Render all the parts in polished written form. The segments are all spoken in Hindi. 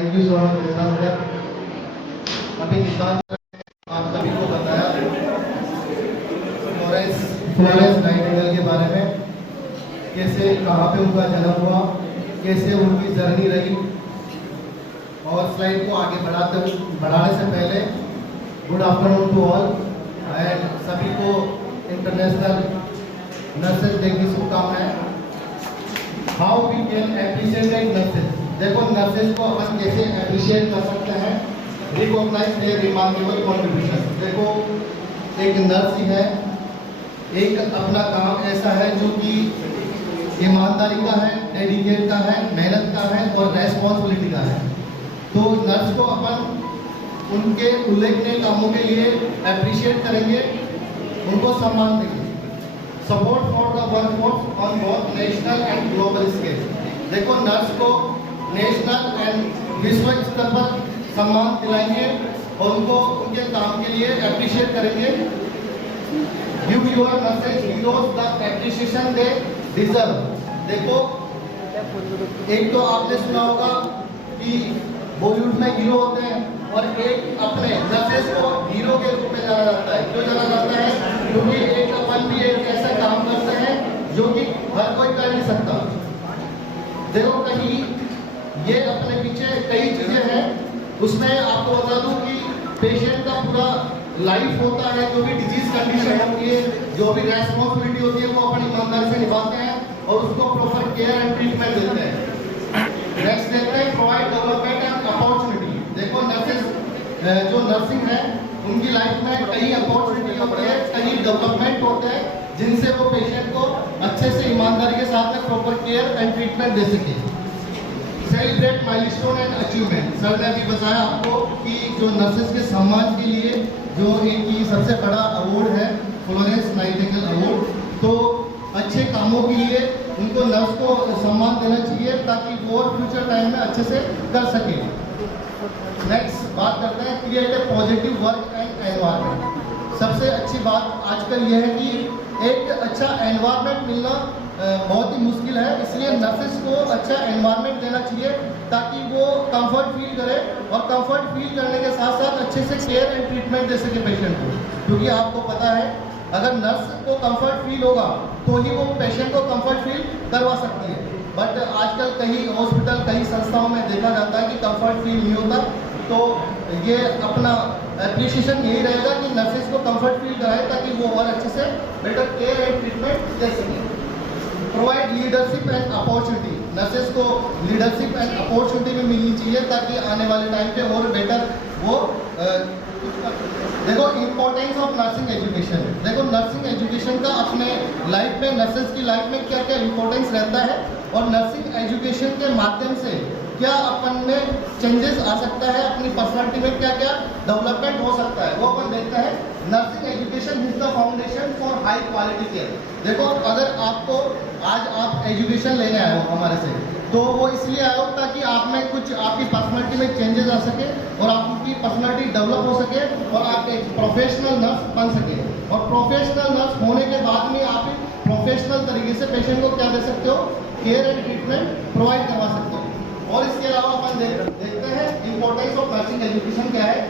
Thank you so much sir. अभी निशान आप सभी को बताया फ्लोरेंस नाइटिंगेल के बारे में, कैसे कहाँ पे उनका जन्म हुआ, कैसे उनकी जर्नी रही। और स्लाइड को आगे बढ़ाने से पहले good afternoon to all and सभी को इंटरनेशनल नर्सेज डे की शुभकामनाएं। How we can appreciate nurses. देखो नर्सेज को अपन कैसे अप्रिशिएट कर सकते हैं, रिकॉग्नाइज देयर रिमार्केबल कॉन्ट्रीब्यूशन। देखो एक नर्स ही है, एक अपना काम ऐसा है जो कि ईमानदारी का है, डेडिकेट का है, मेहनत का है और रेस्पॉन्सिबिलिटी का है। तो नर्स को अपन उनके उल्लेखनीय कामों के लिए अप्रिशिएट करेंगे, उनको सम्मान देंगे। Support for the workforce on both national and global scale. देखो नर्स को नेशनल एंड विश्व स्तर पर सम्मान दिलाएंगे और उनको उनके काम के लिए अप्रिशिएट करेंगे। Give your nurses heroes the appreciation they deserve. देखो एक तो आपने सुना होगा कि बॉलीवुड में हीरो होते हैं और एक अपने नर्सेज को हीरो के रूप में जाना जाता है। क्यों जाना जाता है? क्योंकि एक अपन भी एक ऐसा काम करते हैं जो कि हर कोई कर नहीं सकता। देखो कहीं ये अपने पीछे कई चीजें हैं, उसमें आपको बता दूं कि पेशेंट का पूरा लाइफ होता है, जो भी डिजीज कंडीशन होती है, जो भी रेस्पॉन्सिबिलिटी होती है, वो अपन ईमानदारी से निभाते हैं और उसको प्रॉपर केयर एंड ट्रीटमेंट देते हैं। नेक्स्ट देखते हैं प्रोवाइड डेवलपमेंट एंड अपॉर्चुनिटी। देखो नर्सेज जो नर्सिंग है उनकी लाइफ में कई अपॉर्चुनिटी होती है, कई डेवलपमेंट होते हैं जिनसे वो पेशेंट को अच्छे से ईमानदारी के साथ में प्रॉपर केयर एंड ट्रीटमेंट दे सके। Celebrate milestone and achievement. Sir ने अभी बताया आपको कि जो नर्सेज के सम्मान के लिए जो इनकी सबसे बड़ा अवार्ड है फ्लोरेंस नाइटिंगेल अवार्ड, तो अच्छे कामों के लिए उनको नर्स को सम्मान देना चाहिए ताकि वो फ्यूचर टाइम में अच्छे से कर सके। नेक्स्ट बात करते हैं create a positive work and environment. सबसे अच्छी बात आजकल यह है कि एक अच्छा एनवायरनमेंट मिलना बहुत ही मुश्किल है, इसलिए नर्सेज को अच्छा एनवायरनमेंट देना चाहिए ताकि वो कंफर्ट फील करे और कंफर्ट फील करने के साथ साथ अच्छे से केयर एंड ट्रीटमेंट दे सके पेशेंट को। क्योंकि आपको पता है अगर नर्स को कंफर्ट फील होगा तो ही वो पेशेंट को कंफर्ट फील करवा सकती है। बट आजकल कई हॉस्पिटल कई संस्थाओं में देखा जाता है कि कंफर्ट फील नहीं होता, तो ये अपना एप्रिशिएशन यही रहेगा कि नर्सेज को कंफर्ट फील कराए ताकि वो और अच्छे से बेटर केयर एंड ट्रीटमेंट दे सकें। Provide leadership and opportunity. Nurses को लीडरशिप एंड अपॉर्चुनिटी भी मिलनी चाहिए ताकि आने वाले टाइम पे और बेटर वो देखो इम्पोर्टेंस ऑफ नर्सिंग एजुकेशन। देखो नर्सिंग एजुकेशन का अपने लाइफ में नर्सेज की लाइफ में क्या क्या इम्पोर्टेंस रहता है और नर्सिंग एजुकेशन के माध्यम से क्या अपन में चेंजेस आ सकता है, अपनी पर्सनालिटी में क्या क्या डेवलपमेंट हो सकता है, वो अपन देखते हैं। Nursing education is the foundation for high quality care. देखो अगर आपको आज आप एजुकेशन लेने आए हो हमारे से, तो वो इसलिए आए हो ताकि आप में कुछ आपकी पर्सनालिटी में चेंजेस आ सके और आपकी पर्सनालिटी डेवलप हो सके और आप एक प्रोफेशनल नर्स बन सके। और प्रोफेशनल नर्स होने के बाद में आप प्रोफेशनल तरीके से पेशेंट को क्या दे सकते हो, केयर एंड ट्रीटमेंट प्रोवाइड करवा सकते हो। और इसके अलावा अपन देखते हैं इंपॉर्टेंस ऑफ नर्सिंग एजुकेशन क्या है।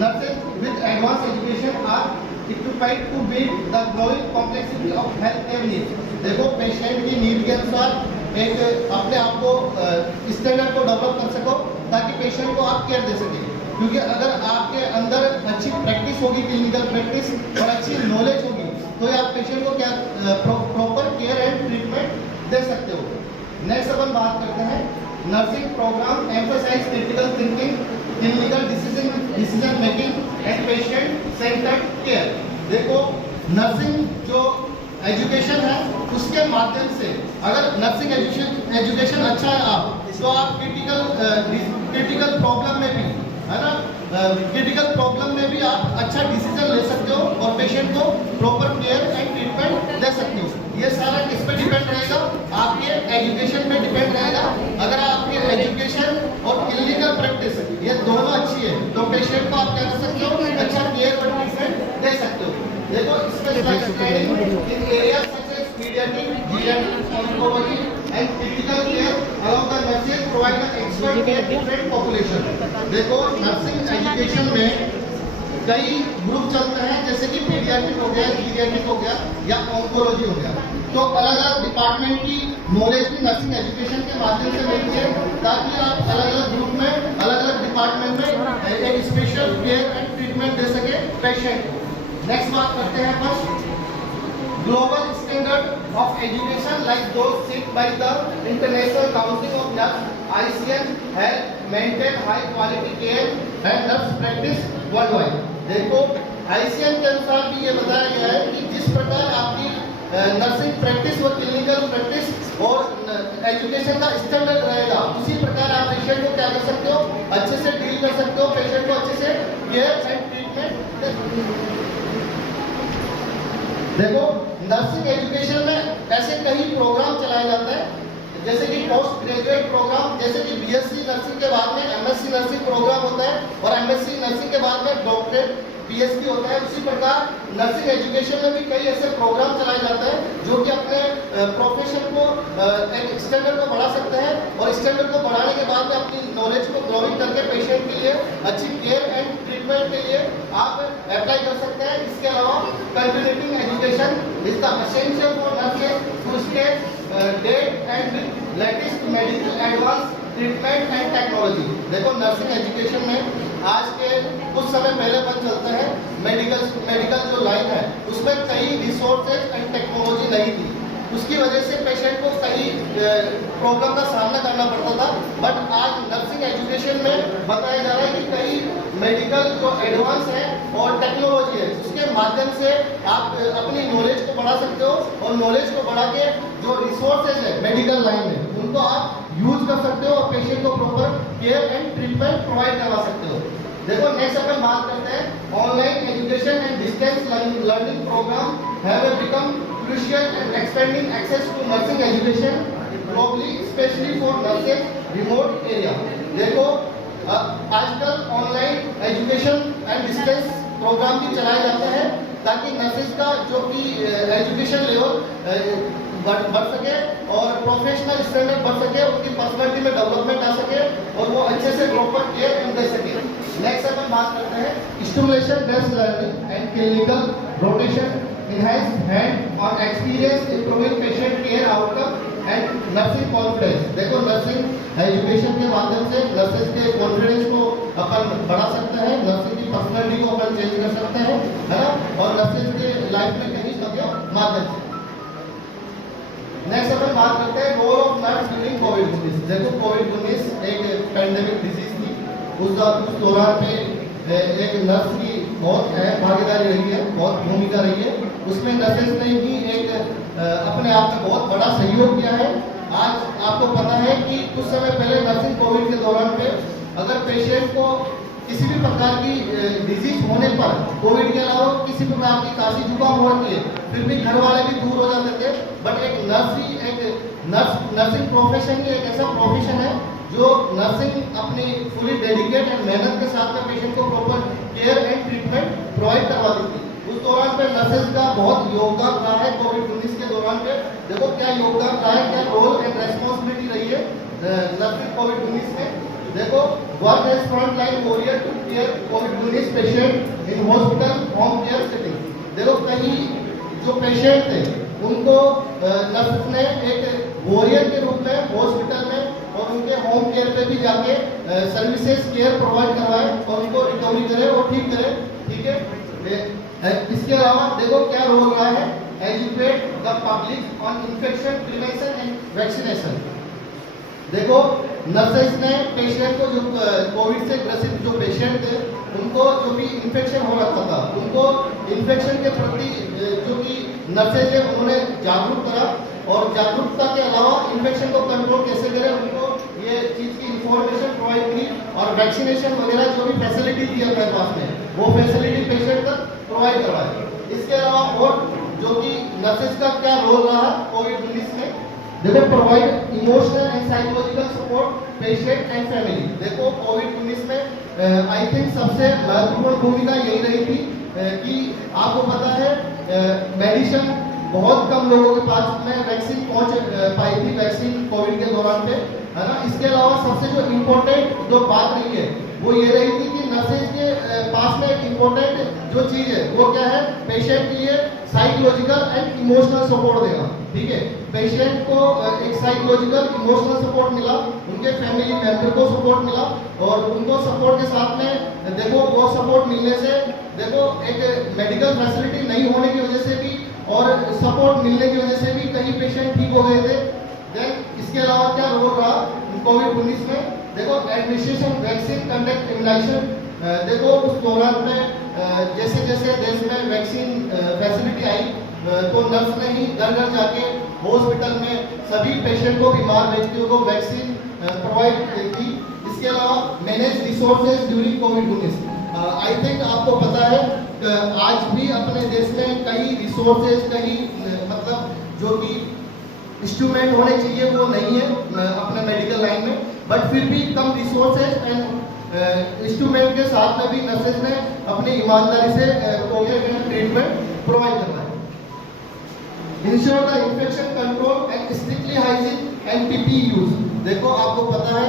Nurses with advance education are equipped to meet the growing complexity of health care needs. देखो पेशेंट की नीड के अनुसार एक अपने आप को स्टैंडर्ड को डेवलप कर सको ताकि पेशेंट को आप केयर दे सके। क्योंकि अगर आपके अंदर अच्छी प्रैक्टिस होगी, क्लिनिकल प्रैक्टिस और अच्छी नॉलेज होगी, तो आप पेशेंट को क्या प्रॉपर केयर एंड ट्रीटमेंट दे सकते हो। नेक्स्ट अपन बात करते हैं nursing programme emphasise critical thinking, clinical decision making and patient centred care. देखो नर्सिंग जो एजुकेशन है उसके माध्यम से अगर नर्सिंग एजुकेशन अच्छा है तो आप क्रिटिकल प्रॉब्लम में भी है ना, क्रिटिकल प्रॉब्लम में भी आप अच्छा डिसीजन ले सकते हो और पेशेंट को प्रॉपर केयर एंड ट्रीटमेंट दे सकते हो। ये सारा किस पे डिपेंड रहेगा? आपके एजुकेशन पे डिपेंड रहेगा। अगर आपकी एजुकेशन और क्लिनिकल प्रैक्टिस ये दोनों अच्छी है तो पेशेंट को आप क्या कर सकते हो, अच्छा केयर और ट्रीटमेंट दे सकते हो। देखो specialised training in areas such as paediatric, GNM, oncology and critical care along the nursing nurses provide the expert care to different population. देखो नर्सिंग एजुकेशन में कई ग्रुप चलते हैं, जैसे कि पीडियाट्रिक हो गया, जीरियाट्रिक हो गया या ऑन्कोलॉजी हो गया। तो अलग अलग डिपार्टमेंट की नॉलेज भी नर्सिंग एजुकेशन के माध्यम से मिलती है, ताकि आप अलग अलग ग्रुप में, अलग अलग डिपार्टमेंट में एक स्पेशल केयर एंड ट्रीटमेंट दे सके पेशेंट को। नेक्स्ट बात करते हैं अपन global standard of education like those set by the International Council of Nurse ICN help maintain high quality care and nurse practice worldwide. देखो ICN के अनुसार भी ये बताया गया है कि जिस प्रकार आपकी नर्सिंग प्रैक्टिस और क्लिनिकल प्रैक्टिस और एजुकेशन का स्टैंडर्ड रहेगा, उसी प्रकार आप पेशेंट को क्या कर सकते हो, अच्छे से डील कर सकते हो, पेशेंट को अच्छे से केयर एंड ट्रीटमेंट। देखो नर्सिंग एजुकेशन में ऐसे कई प्रोग्राम चलाए जाते हैं, जैसे कि पोस्ट ग्रेजुएट प्रोग्राम, जैसे कि BSc नर्सिंग के बाद में MSc नर्सिंग प्रोग्राम होता है और MSc नर्सिंग के बाद में डॉक्टरेट PhD होता है। उसी प्रकार नर्सिंग एजुकेशन में भी कई ऐसे प्रोग्राम चलाए जाते हैं जो कि अपने प्रोफेशन को एक स्टैंडर्ड को बढ़ा सकते हैं और स्टैंडर्ड को बढ़ाने के बाद में अपनी नॉलेज को ग्रोइंग करके पेशेंट के लिए अच्छी केयर एंड ट्रीटमेंट के लिए आप अप्लाई कर सकते हैं। इसके अलावा continuing education is the essential for nurses to stay date and latest medical advance treatment and technology. देखो नर्सिंग एजुकेशन में आज के कुछ समय पहले पता चलता है मेडिकल जो लाइन है उसमें कई रिसोर्सेज एंड टेक्नोलॉजी नहीं थी, उसकी वजह से पेशेंट को कई प्रॉब्लम का सामना करना पड़ता था। बट आज नर्सिंग एजुकेशन में बताया जा रहा है कि कई मेडिकल जो एडवांस है और टेक्नोलॉजी है उसके माध्यम से आप अपनी नॉलेज को बढ़ा सकते हो और नॉलेज को बढ़ा के जो रिसोर्सेज है मेडिकल लाइन में उनको आप यूज कर सकते हो और पेशेंट को proper care and treatment provide करवा सकते हो। देखो नेक्स्ट अपन बात करते हैं online education and distance learning programme have become crucial and expanding access to nursing education globally, especially for nurses remote area। देखो आजकल online education and distance programme भी चलाए जाते हैं ताकि नर्सेज का जो कि एजुकेशन लेवल बढ़ सके और प्रोफेशनल स्टैंडर्ड बढ़ सके, उनकी पर्सनालिटी में डेवलपमेंट आ सके और वो अच्छे से प्रॉपर केयर दे सके। नेक्स्ट अपन बात करते हैं stimulation based learning and clinical rotation enhance hand-on experience improving patient care outcome and nursing confidence। देखो नर्सिंग एजुकेशन के माध्यम से नर्सेज के कॉन्फिडेंस को अपन बढ़ा सकते हैं, नर्सिंग की पर्सनालिटी को अपन चेंज कर सकते हैं, है ना, और नर्सेज के लाइफ में कहीं सबके माध्यम से। नेक्स्ट अपन बात करते हैं रोल ऑफ नर्स ड्यूरिंग कोविड-19। देखो कोविड-19 एक पैंडेमिक डिजीज थी, उस दौरान में एक नर्स की बहुत अहम भागीदारी रही है, बहुत भूमिका रही है। उसमें नर्सेज ने भी एक अपने आप में बहुत बड़ा सहयोग किया है। आज आपको पता है कि कुछ समय पहले नर्सिंग कोविड के दौरान पे अगर पेशेंट को किसी भी प्रकार की डिजीज होने पर कोविड के अलावा किसी प्रकार की खांसी जुकाम होती है, फिर भी घर वाले भी दूर हो जाते थे। बट एक नर्सिंग प्रोफेशन ही एक ऐसा प्रोफेशन है जो नर्सिंग अपनी फुली डेडिकेट एंड मेहनत के साथ में पेशेंट को proper care and treatment provide करवाती थी। उस दौरान पे नर्सेज का बहुत योगदान रहा है कोविड-19 के दौरान पे। देखो क्या योगदान रहा है, क्या रोल एंड रेस्पॉन्सिबिलिटी रही है नर्सिंग कोविड-19 में। देखो work as front line warrior to care कोविड-19 patient in hospital home care setting. देखो कहीं जो पेशेंट थे उनको नर्स ने एक वॉरियर के रूप में हॉस्पिटल में और उनके होम केयर पे भी जाके सर्विसेज केयर प्रोवाइड करवाए और उनको रिकवरी करे और ठीक करे, ठीक है। इसके अलावा देखो क्या रोल रहा है, educate the public on infection prevention and vaccination. देखो नर्सेज ने पेशेंट को जो कोविड से ग्रसित जो पेशेंट थे उनको जो भी इन्फेक्शन हो रखा था उनको इन्फेक्शन के प्रति जो कि नर्सेज है उन्होंने जागरूक करा और जागरूकता के अलावा इन्फेक्शन को कंट्रोल कैसे करें उनको ये चीज़ की इंफॉर्मेशन प्रोवाइड की और वैक्सीनेशन वगैरह जो भी फैसिलिटी थी अपने पास में वो फैसिलिटी पेशेंट तक प्रोवाइड करवाई। इसके अलावा और जो कि नर्सेज का क्या रोल रहा कोविड-19 में, देखो provide emotional and psychological support patient and family. देखो कोविड-19 में आई थिंक सबसे महत्वपूर्ण भूमिका यही रही थी कि आपको पता है मेडिसिन बहुत कम लोगों के पास में वैक्सीन पहुंच पाई थी, वैक्सीन कोविड के दौरान पे, है ना। इसके अलावा सबसे जो इम्पोर्टेंट जो बात रही है वो ये रही थी कि नर्सेज के पास में एक इम्पोर्टेंट जो चीज़ है वो क्या है, पेशेंट के लिए साइकोलॉजिकल एंड इमोशनल सपोर्ट देना। ठीक है, पेशेंट को एक साइकोलॉजिकल इमोशनल सपोर्ट मिला, उनके फैमिली मेंबर को सपोर्ट मिला, और उनको सपोर्ट के साथ में देखो वो सपोर्ट मिलने से देखो एक मेडिकल फैसिलिटी नहीं होने की वजह से भी और सपोर्ट मिलने की वजह से भी कई पेशेंट ठीक हो गए थे। देन इसके अलावा क्या रोल रहा कोविड-19 में, देखो एडमिनिस्ट्रेशन वैक्सीन कंडक्ट इम्यूनाइजेशन, देखो उस दौरान में जैसे जैसे देश में वैक्सीन फैसिलिटी आई तो नर्स ने ही घर घर जाके हॉस्पिटल में सभी पेशेंट को, बीमार व्यक्तियों को वैक्सीन प्रोवाइड की। इसके अलावा manage resources during covid, I think आपको पता है आज भी अपने देश में कई रिसोर्सेज, कई मतलब जो कि इंस्ट्रूमेंट होने चाहिए वो नहीं है अपने मेडिकल लाइन में, बट फिर भी कम रिसोर्सेज एंड इंस्ट्रूमेंट के साथ में भी नर्सेज ने अपनी ईमानदारी से कोविड ट्रीटमेंट प्रोवाइड करना है। Ensure the infection control and strictly hygiene and PPE use, देखो आपको पता है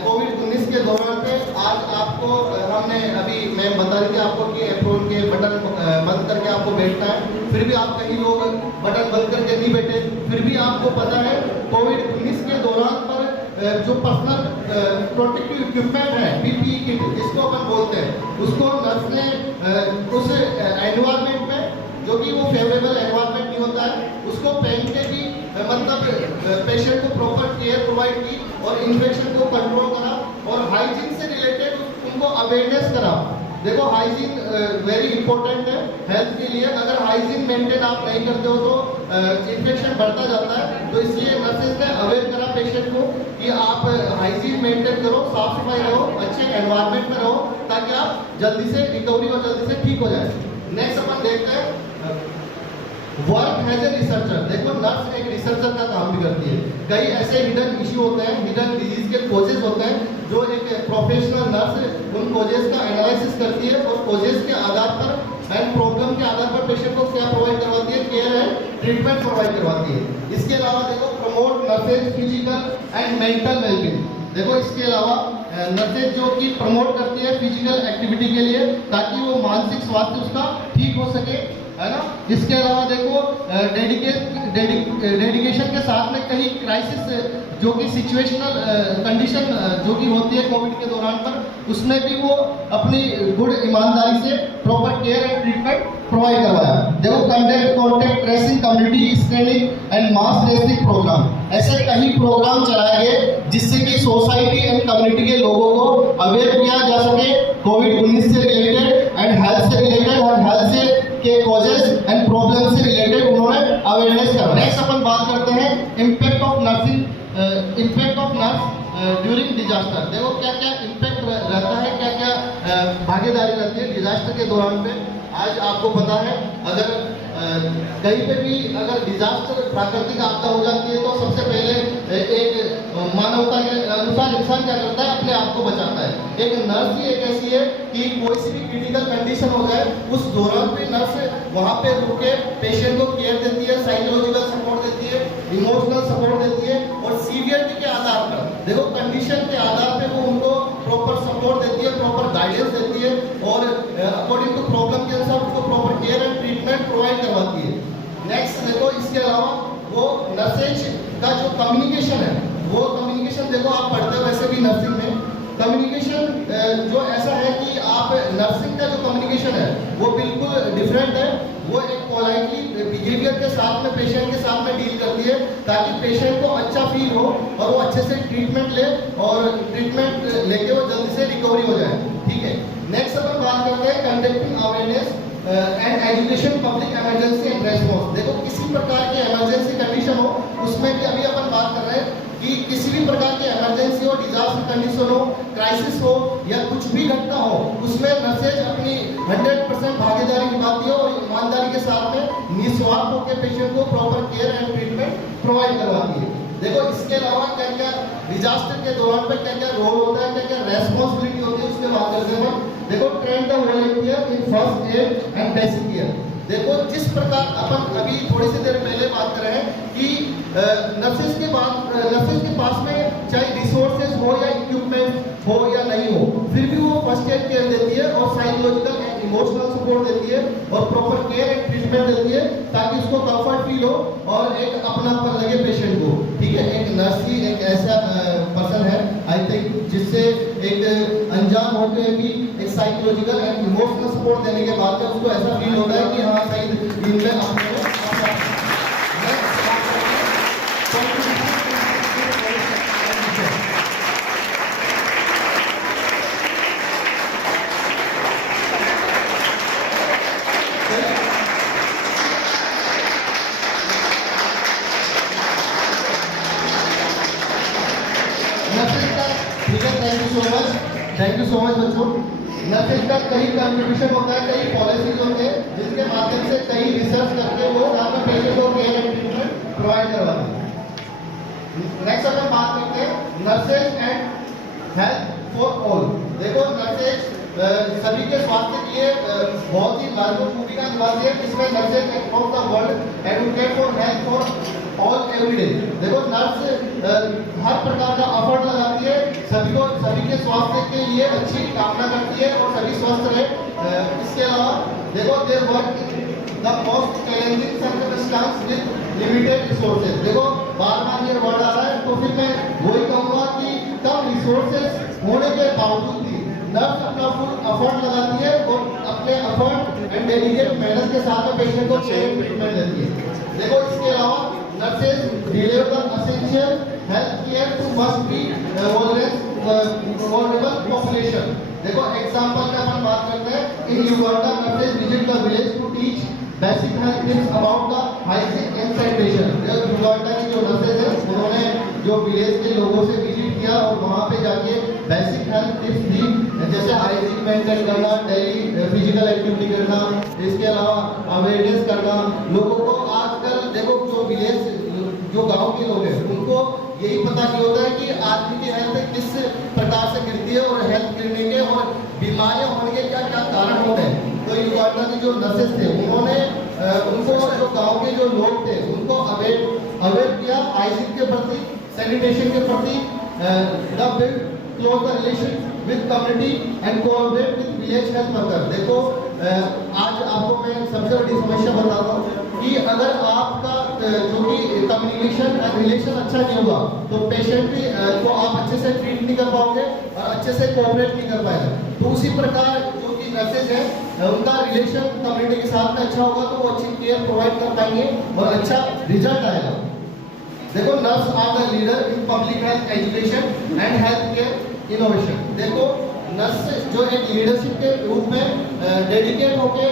कोविड-19 के दौरान पे आज आपको हमने अभी मैं बता रही थी आपको कि एप्रोन के बटन बंद करके आपको बैठना है, फिर भी आप कई लोग बटन बंद करके नहीं बैठे। फिर भी आपको पता है कोविड-19 के दौरान पर जो पर्सनल प्रोटेक्टिव इक्विपमेंट है, पीपीई किट जिसको अपन बोलते हैं, उसको नर्स ने उस एनवायरनमेंट में जो कि वो फेवरेबल एनवायरनमेंट नहीं होता है उसको पहन के भी मतलब पेशेंट को प्रॉपर केयर प्रोवाइड की और इन्फेक्शन को कंट्रोल करा और हाइजीन से रिलेटेड उनको अवेयरनेस करा। देखो हाइजीन वेरी इंपॉर्टेंट है हेल्थ के लिए, अगर हाइजीन मेंटेन आप नहीं करते हो तो इन्फेक्शन बढ़ता जाता है। तो इसलिए नर्सेज ने अवेयर करा पेशेंट को कि आप हाइजीन मेंटेन करो, साफ सफाई रहो, अच्छे एनवायरनमेंट में रहो ताकि आप जल्दी से रिकवरी और जल्दी से ठीक हो जाए। नेक्स्ट अपन देखते हैं वर्क एज ए रिसर्चर, देखो नर्स एक रिसर्चर का काम भी करती है। कई ऐसे हिडन इश्यू होते हैं, हिडन डिजीज के कोजेस होते हैं जो एक प्रोफेशनल नर्स उन कोजेस का एनालिसिस करती है और कोजेस के आधार पर एंड प्रॉब्लम के आधार पर पेशेंट को क्या प्रोवाइड करवाती है, केयर एंड ट्रीटमेंट प्रोवाइड करवाती है। इसके अलावा देखो promote nurses physical and mental wellbeing, देखो इसके अलावा नर्सेज जो कि प्रमोट करती है फिजिकल एक्टिविटी के लिए ताकि वो मानसिक स्वास्थ्य उसका ठीक हो सके, है ना। इसके अलावा देखो डेडिकेशन के साथ में कहीं क्राइसिस जो कि सिचुएशनल कंडीशन जो कि होती है कोविड के दौरान पर, उसमें भी वो अपनी गुड ईमानदारी से proper care and treatment provide करवाया। देखो contact contact tracing, community screening and mass testing programme, ऐसे कई प्रोग्राम चलाए गए जिससे कि सोसाइटी एंड कम्युनिटी के लोगों को अवेयर किया जा सके कोविड-19 से रिलेटेड एंड हेल्थ से रिलेटेड और हेल्थ से के कॉजेस एंड प्रॉब्लम से रिलेटेड उन्होंने अवेयरनेस करा। नेक्स्ट अपन बात करते हैं impact of nursing, impact of nurse during disaster. देखो क्या क्या इम्पैक्ट रहता है, क्या क्या भागीदारी रहती है डिजास्टर के दौरान पे। आज आपको पता है अगर कहीं पे भी अगर डिजास्टर प्राकृतिक आपदा हो जाती है तो सबसे पहले एक मानवता के अनुसार इंसान क्या करता है, अपने आप को बचाता है। एक नर्स ही एक ऐसी है कि कोई सी भी क्रिटिकल कंडीशन हो जाए उस दौरान पे नर्स वहाँ पे रुक के पेशेंट को केयर देती है, साइकोलॉजिकल सपोर्ट देती है, इमोशनल सपोर्ट देती है और सीवियरिटी के आधार पर देखो कंडीशन के आधार पे वो उनको प्रॉपर सपोर्ट देती है, प्रॉपर गाइडेंस देती है और अकॉर्डिंग टू प्रॉब्लम के अनुसार उसको proper care and treatment provide करवाती है। नेक्स्ट देखो इसके अलावा वो नर्सेज का जो कम्युनिकेशन है, वो कम्युनिकेशन देखो आप पढ़ते हो वैसे भी नर्सिंग में कम्युनिकेशन जो ऐसा है कि आप नर्सिंग का जो कम्युनिकेशन है वो बिल्कुल डिफरेंट है। वो एक पोलाइटली बिहेवियर के साथ में पेशेंट के साथ में डील करती है ताकि पेशेंट को अच्छा फील हो और वो अच्छे से ट्रीटमेंट ले और ट्रीटमेंट लेके वो जल्दी से रिकवरी हो जाए। ठीक है, नेक्स्ट अपन बात करते हैं conducting awareness and education public emergency and response. देखो किसी प्रकार की इमरजेंसी कंडीशन हो, उसमें भी अभी अपन बात कर रहे हैं कि किसी भी प्रकार की इमरजेंसी हो, डिजास्टर कंडीशन हो, क्राइसिस हो या कुछ भी घटना हो, उसमें नर्सेज अपनी 100% भागीदारी निभाती है और ईमानदारी के साथ में निस्वार्थ होकर पेशेंट को proper care and treatment provide करवाती है। देखो इसके अलावा क्या क्या डिजास्टर के दौरान पर क्या क्या रोल होता है, क्या क्या रेस्पॉन्सिबिलिटी होती है, उसके बात करते हैं। देखो train the volunteer in first aid and basic care. देखो जिस प्रकार अपन अभी थोड़ी सी देर पहले बात कर रहे हैं कि नर्सेज के पास में चाहे रिसोर्सेज हो या इक्विपमेंट हो या नहीं हो, फिर भी वो फर्स्ट एड केयर देती है और साइकोलॉजिकल एंड इमोशनल सपोर्ट देती है और प्रॉपर केयर एंड ट्रीटमेंट देती है ताकि उसको कंफर्ट फील हो और एक अपनापन लगे पेशेंट को। ठीक है, एक नर्स ही एक ऐसा पर्सन है आई थिंक जिससे एक अनजान होते हुए भी एक साइकोलॉजिकल एंड इमोशनल सपोर्ट देने के बाद में उसको ऐसा फील होता है कि हाँ सही इनमें अपने थैंक यू सो मच बच्चों। नर्सेज का कई कंट्रीब्यूशन होता है, कई पॉलिसीज होते हैं जिसके माध्यम से कई रिसर्च करके वो अपने पेशेंट को केयर एंड ट्रीटमेंट प्रोवाइड करवाते हैं। नेक्स्ट अपन बात करते हैं nurses and health for all. देखो नर्सेज सभी के स्वास्थ्य के लिए बहुत ही महत्वपूर्ण भूमिका निभाती है। इसमें nurses across the world advocate for health for all every day. देखो नर्स हर प्रकार का एफर्ट लगाती है, सभी के स्वास्थ्य के लिए अच्छी कामना करती है और सभी स्वस्थ रहे। इसके अलावा देखो they work the most challenging circumstance with limited resources. देखो बार-बार ये वर्ड आ रहा है तो फिर मैं वही कहूँगा कि कम रिसोर्सेज होने के बावजूद भी नर्स अपना फुल एफर्ट लगाती है और अपने एफर्ट एंड डेडिकेट मेहनत के साथ में पेशेंट को ट्रीटमेंट देती है। देखो इसके अलावा nurses deliver essential health care to must be vulnerable population. देखो एग्जांपल का अपन बात करते हैं, in Uganda nurses visit the village to teach basic health tips about the hygiene and sanitation. Uganda की जो नर्सेज है उन्होंने जो विलेज के लोगों से विजिट किया और वहाँ पे जाके बेसिक हेल्थ टिप्स दी, जैसे हाइजीन मेंटेन करना, डेली फिजिकल एक्टिविटी करना, इसके अलावा अवेयरनेस करना लोगों को। आजकल देखो जो विलेज जो गांव के लोग हैं उनको यही पता नहीं होता है कि आदमी की हेल्थ किस प्रकार से गिरती है और हेल्थ गिरने के और बीमारियां होने के क्या क्या कारण होते हैं। तो युगांडा के जो नर्सेज थे उन्होंने उनको जो गांव के जो लोग थे उनको अवेयर किया हाइजीन के प्रति, सैनिटेशन के प्रति, the build close the relation with community and coordinate with village health worker. देखो आज आपको मैं सबसे बड़ी समस्या बताता हूँ कि अगर आपका जो कि कम्युनिकेशन एंड रिलेशन अच्छा नहीं होगा तो पेशेंट भी को आप अच्छे से ट्रीट नहीं कर पाओगे और अच्छे से कोऑपरेट नहीं कर पाएगा। तो उसी प्रकार जो कि नर्सेज है उनका रिलेशन कम्युनिटी के साथ में अच्छा होगा तो वो अच्छी केयर प्रोवाइड कर पाएंगे और अच्छा रिजल्ट आएगा। देखो nurse are the leader in public health education and health care innovation. देखो नर्स जो एक लीडरशिप के रूप में डेडिकेट होके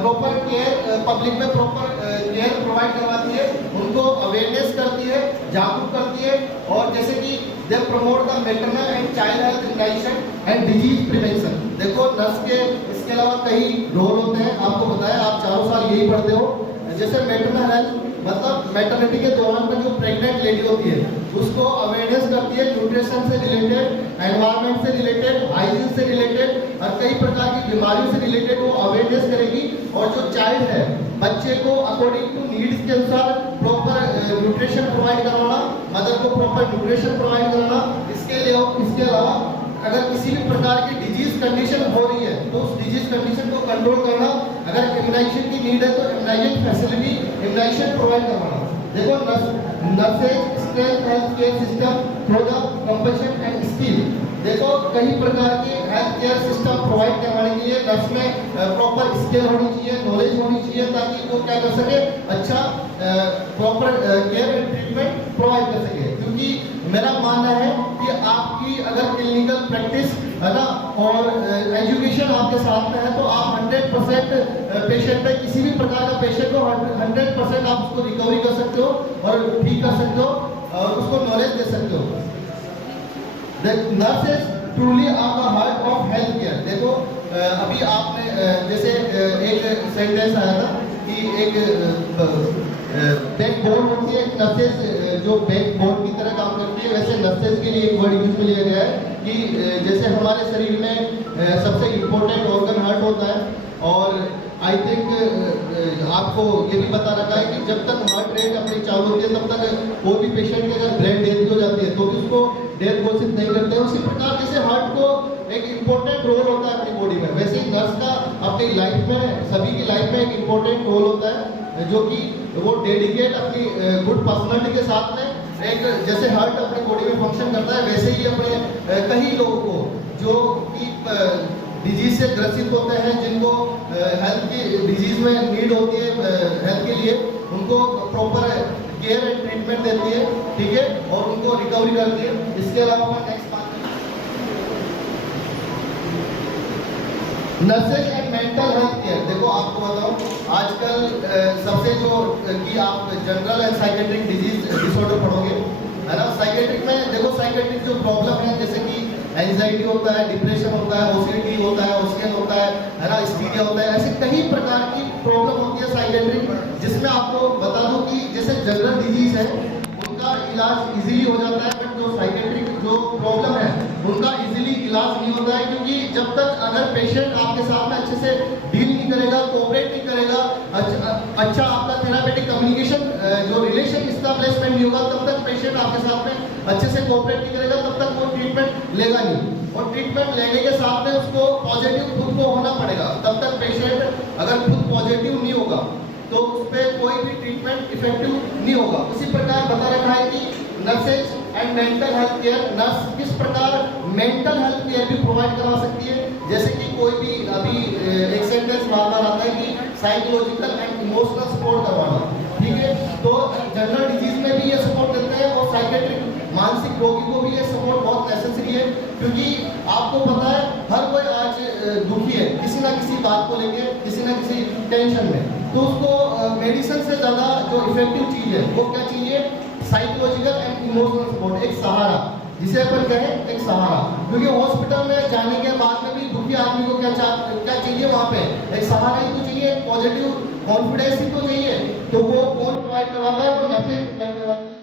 प्रॉपर केयर पब्लिक में प्रॉपर केयर प्रोवाइड करवाती है, उनको अवेयरनेस करती है, जागरूक करती है और जैसे कि they promote the maternal and child health immunization and disease prevention. देखो नर्स के इसके अलावा कई रोल होते हैं, आपको बताया आप चारों साल यही पढ़ते हो। जैसे मैटरनल हेल्थ मतलब मैटरनिटी के दौरान में जो प्रेग्नेंट लेडी होती है उसको अवेयरनेस करती है न्यूट्रिशन से रिलेटेड, एनवायरनमेंट से रिलेटेड, हाइजीन से रिलेटेड और कई प्रकार की बीमारियों से रिलेटेड वो अवेयरनेस करेगी। और जो चाइल्ड है बच्चे को अकॉर्डिंग टू नीड्स के अनुसार प्रॉपर न्यूट्रिशन प्रोवाइड करवाना, मदर को प्रॉपर न्यूट्रिशन प्रोवाइड कराना। इसके अलावा अगर किसी भी प्रकार की डिजीज कंडीशन हो रही है तो उस डिजीज कंडीशन को कंट्रोल करना, अगर इम्यूनाइजेशन की नीड है तो इम्यूनाइजेशन फैसिलिटी इम्यूनाइजेशन प्रोवाइड करवाना। देखो nurses strength health care system through the compassion and skill. देखो कई प्रकार के हेल्थ केयर सिस्टम प्रोवाइड करवाने के लिए नर्स में प्रॉपर स्किल होनी चाहिए, नॉलेज होनी चाहिए ताकि वो क्या कर सके अच्छा proper care and treatment provide कर सके। क्योंकि मेरा मानना है कि आपकी अगर क्लिनिकल प्रैक्टिस है ना और एजुकेशन आपके साथ में है तो आप 100% पेशेंट में किसी भी प्रकार का पेशेंट को 100% आप उसको रिकवरी कर सकते हो और ठीक कर सकते हो और उसको नॉलेज दे सकते हो। Nurses truly are the heart of health care. देखो अभी आपने जैसे एक सेंटेंस आया था कि एक बैकबोन होती है, नर्सेज जो बैकबोन की तरह काम करती है, वैसे नर्सेज के लिए एक वर्ड यूज में लिया गया है कि जैसे हमारे शरीर में सबसे इम्पोर्टेंट ऑर्गन हार्ट होता है और आई थिंक आपको ये भी बता रखा है कि जब तक हार्ट रेट अपनी चालू होती है तब तक कोई भी पेशेंट की अगर ब्रेन डेथ हो जाती है तो भी उसको डेथ घोषित नहीं करते हैं। उसी प्रकार जैसे हार्ट को एक इम्पोर्टेंट रोल होता है अपनी बॉडी में, वैसे ही नर्स का अपनी लाइफ में, सभी की लाइफ में एक इम्पोर्टेंट रोल होता है, जो कि वो डेडिकेट अपनी गुड पर्सनालिटी के साथ में एक जैसे हार्ट अपनी बॉडी में फंक्शन करता है वैसे ही अपने कई लोगों को जो कि डिजीज से ग्रसित होते हैं, जिनको हेल्थ की डिजीज में नीड होती है हेल्थ के लिए, उनको प्रॉपर केयर एंड ट्रीटमेंट देती है, ठीक है, और उनको रिकवरी करती है। इसके अलावा नेक्स्ट बात nurses and mental health care. देखो आपको बताऊं, आजकल सबसे जो कि आप जनरल एंड साइकेट्रिक डिसऑर्डर पढ़ोगे, है ना। साइकेट्रिक में देखो, साइकेट्रिक जो प्रॉब्लम है जैसे कि एंजाइटी होता है, डिप्रेशन होता है, ओसीडी होता है, ओस्केन होता है ना, हिस्टीरिया होता है, ऐसे कई प्रकार की प्रॉब्लम होती है साइकेट्रिक, जिसमें आपको बता दूं कि जैसे जनरल डिजीज है उनका इलाज इजीली हो जाता है, बट जो साइकेट्रिक जो प्रॉब्लम है उनका इजीली इलाज नहीं होता है, क्योंकि जब तक अगर पेशेंट आपके साथ में अच्छे से डील नहीं करेगा, कोऑपरेट नहीं करेगा, अच्छा आपका थेरापेटिक कम्युनिकेशन जो रिलेशन एस्टैब्लिशमेंट नहीं होगा, तब तक पेशेंट आपके साथ में अच्छे से कोऑपरेट नहीं करेगा, तब तक वो ट्रीटमेंट लेगा नहीं। और ट्रीटमेंट लेने के साथ में उसको पॉजिटिव खुद को होना पड़ेगा, तब तक पेशेंट अगर खुद पॉजिटिव नहीं होगा तो उस पर कोई भी ट्रीटमेंट इफेक्टिव नहीं होगा। उसी प्रकार बता रखा है कि nurses and mental health care, nurse किस प्रकार मेंटल हेल्थ केयर भी प्रोवाइड करवा सकती है, जैसे कि कोई भी अभी एक सेंटेंस बार बार आता है कि साइकोलॉजिकल एंड इमोशनल सपोर्ट करवाना, ठीक है, तो जनरल डिजीज में भी ये सपोर्ट देते हैं, और साइकेट्रिक मानसिक रोगी को भी ये सपोर्ट बहुत नेसेसरी है, क्योंकि आपको पता है हर कोई आज दुखी है किसी ना किसी बात को लेके, किसी ना किसी टेंशन में, तो उसको मेडिसिन से ज़्यादा जो इफेक्टिव चीज़ है वो क्या चाहिए, साइकोलॉजिकल एंड इमोशनल सपोर्ट, एक सहारा, जिसे अपन कहें एक सहारा, क्योंकि हॉस्पिटल में जाने के बाद में भी दुखी आदमी को क्या चाहिए, वहाँ पे एक सहारा ही तो चाहिए, एक पॉजिटिव कॉन्फिडेंस ही तो चाहिए, तो वो कौन प्रोवाइड करवाता है, वो नर्सेज